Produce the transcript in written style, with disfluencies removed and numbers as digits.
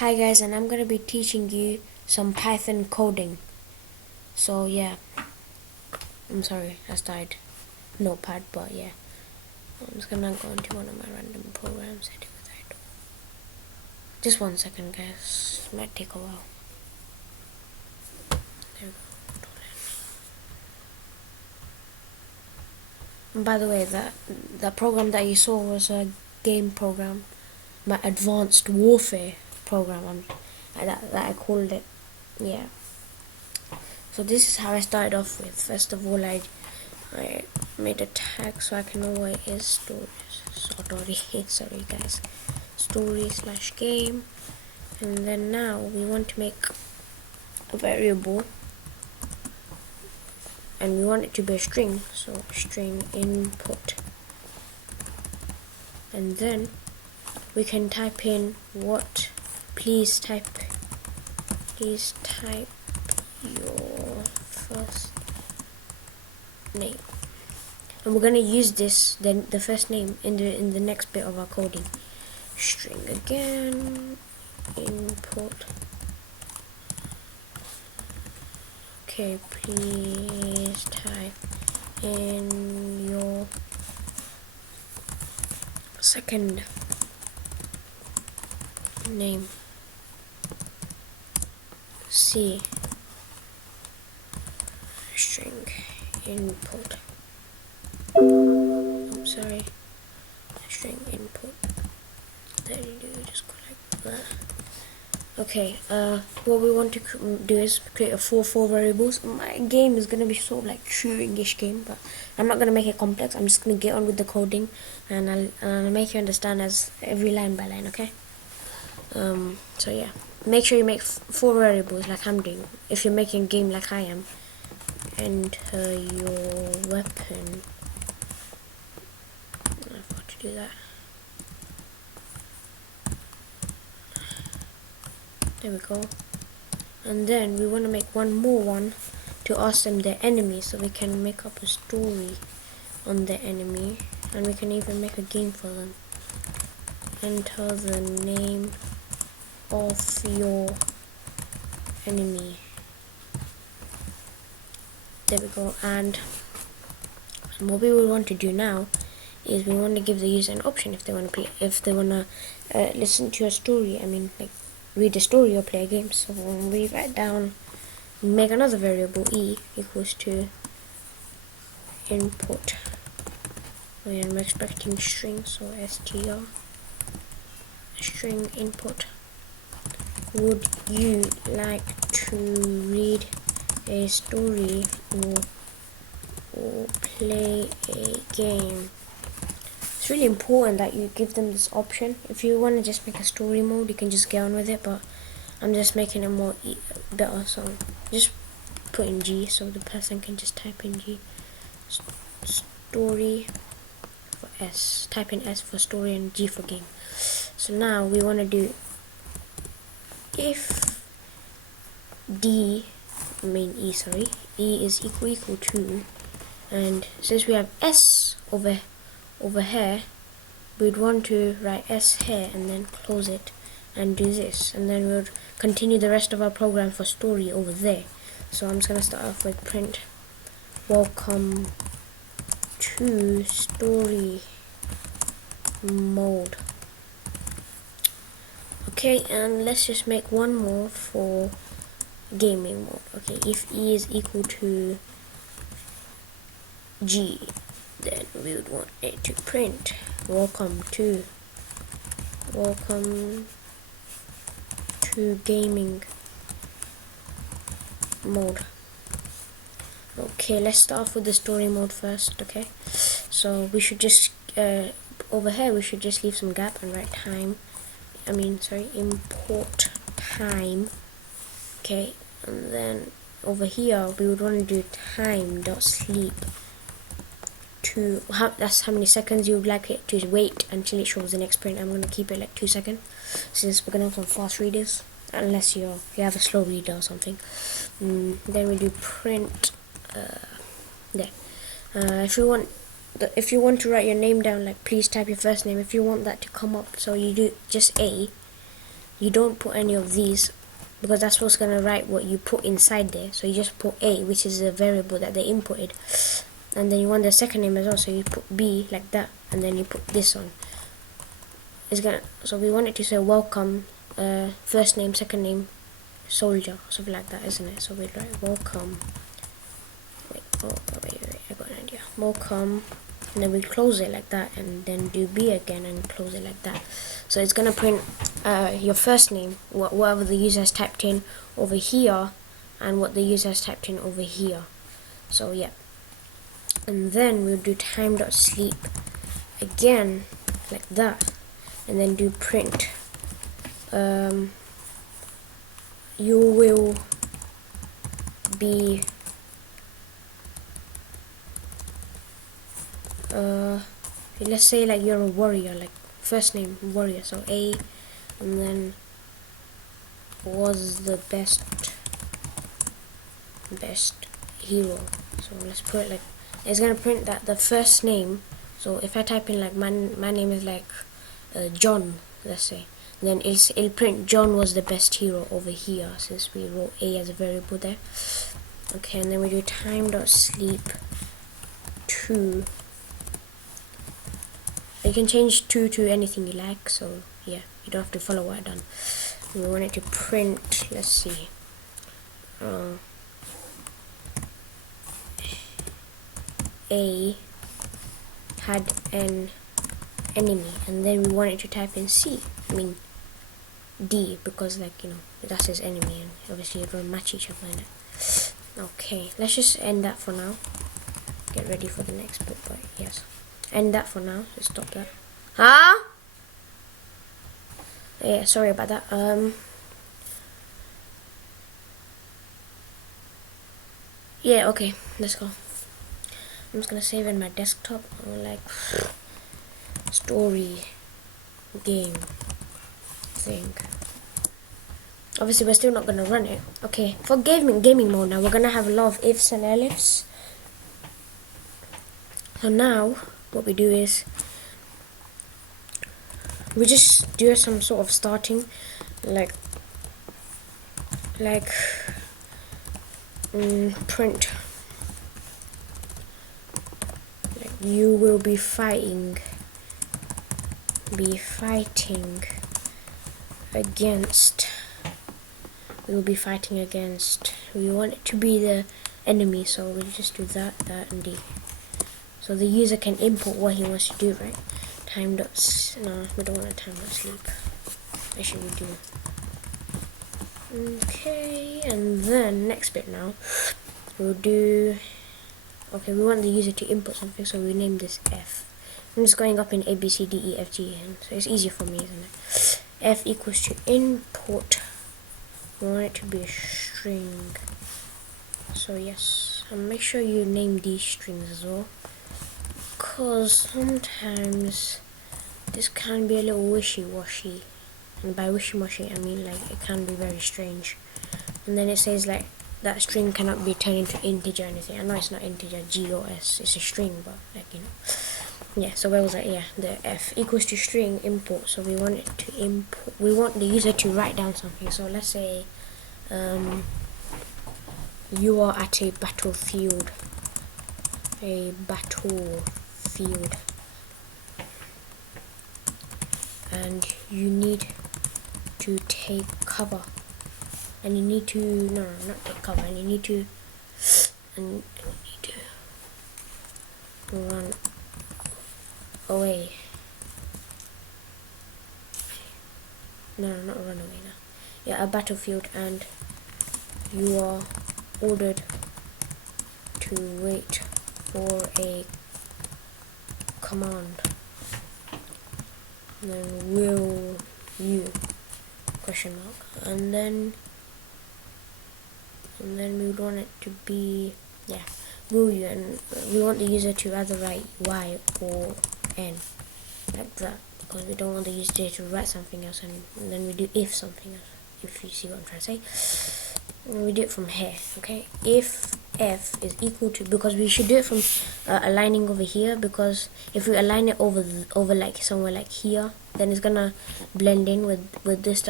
Hi guys, and I'm gonna be teaching you some Python coding. So yeah, I'm sorry I started Notepad, but yeah, I'm just gonna go into one of my random programs. Just 1 second, guys. It might take a while. There we go. And by the way, that program that you saw was a game program, my Advanced Warfare program. That I called it. Yeah. So this is how I started off with. First of all, I made a tag so I can know what it is. Stories. Sorry guys. Story/game. And then now we want to make a variable, and we want it to be a string. So string input. And then we can type in what. Please type your first name. And we're gonna use this, then the first name, in the next bit of our coding. String again, input. Okay, please type in your second name. C. String input. I'm sorry. String input. There you do. Just go like that. Okay. What we want to do is create a four variables. My game is gonna be sort of like Turing-ish game, but I'm not gonna make it complex. I'm just gonna get on with the coding, and I'll make you understand as every line by line. Okay. So yeah, make sure you make 4 variables like I'm doing. If you're making a game like I am, enter your weapon. I forgot to do that. There we go. And then we want to make one more one to ask them their enemy, so we can make up a story on the enemy, and we can even make a game for them. Enter the name of your enemy. There we go. And what we will want to do now is we want to give the user an option if they want to play, if they want to listen to a story. I mean, like read a story or play a game. So when we write down, make another variable e equals to input. I'm expecting string, so str string input. Would you like to read a story or play a game? It's really important that you give them this option. If you want to just make a story mode, you can just get on with it, but I'm just making it more better, so just put in G so the person can just type in G. Story for S. Type in S for story and G for game. So now we want to do if E is equal to, and since we have S over here, we'd want to write S here and then close it and do this, and then we'll continue the rest of our program for story over there. So I'm just gonna start off with print welcome to story mode. Okay, and let's just make one more for gaming mode. Okay, if E is equal to G, then we would want it to print welcome to gaming mode. Okay, let's start off with the story mode first. Okay, so we should just over here we should just leave some gap and write import time. Okay, and then over here we would want to do time.sleep to that's how many seconds you would like it to wait until it shows the next print. I'm going to keep it like 2 seconds since we're going to have some fast readers, unless you have a slow reader or something. Then we do print there. If you want to write your name down, like please type your first name, if you want that to come up, so you do just A, you don't put any of these, because that's what's gonna write what you put inside there. So you just put A, which is a variable that they inputted, and then you want the second name as well, so you put B like that, and then you put this on. It's gonna, so we want it to say welcome, first name, second name, soldier, something like that, isn't it? So we write welcome. Wait, I got an idea. Welcome, and then we close it like that, and then do B again and close it like that. So it's gonna print your first name, whatever the user has typed in over here, and what the user has typed in over here. So yeah, and then we'll do time.sleep again like that, and then do print. You will be let's say like you're a warrior, like first name warrior, so A, and then was the best hero. So let's put it like, it's gonna print that the first name. So if I type in like my name is like John, let's say, then it'll print John was the best hero over here, since we wrote A as a variable there. Okay, and then we do time.sleep 2. You can change 2 to anything you like, so yeah, you don't have to follow what I've done. We want it to print, let's see, A had an enemy, and then we want it to type in D, because like, you know, that's his enemy, and obviously it will match each other in it. Okay, let's just end that for now. Get ready for the next bit, but yes. End that for now. Let's stop that. Huh? Yeah, sorry about that. Yeah, okay, let's go. I'm just gonna save in my desktop, or like story game thing. Obviously we're still not gonna run it. Okay, for gaming mode now, we're gonna have a lot of ifs and elifs. So now what we do is we just do some sort of starting, like print, like you will be fighting against, we will be fighting against, we want it to be the enemy, so we just do that, and D. So the user can input what he wants to do, right? No, we don't want a time.sleep. Actually we do. Okay, and then next bit now, we'll do, okay, we want the user to input something, so we name this F. I'm just going up in A, B, C, D, E, F, G, and so it's easier for me, isn't it? F equals to input. We want it to be a string. So yes, and make sure you name these strings as well, because sometimes this can be a little wishy-washy, and by wishy-washy I mean like it can be very strange. And then it says like that string cannot be turned into integer or anything. I know it's not integer, GOS, it's a string, but like, you know. Yeah, so where was that? Yeah, the F equals to string import. So we want it to import, we want the user to write down something. So let's say you are at a battlefield, and you need to take cover, and you need to, no, not take cover, and you need to run away. No, not run away now. Yeah, a battlefield, and you are ordered to wait for a command. And then will you ? And then we would want it to be, yeah, will you, and we want the user to either write Y or N, like that, because we don't want the user to write something else, and then we do if something else, if you see what I'm trying to say. And we do it from here, okay? If F is equal to, because we should do it from aligning over here, because if we align it over like somewhere like here, then it's gonna blend in with this stuff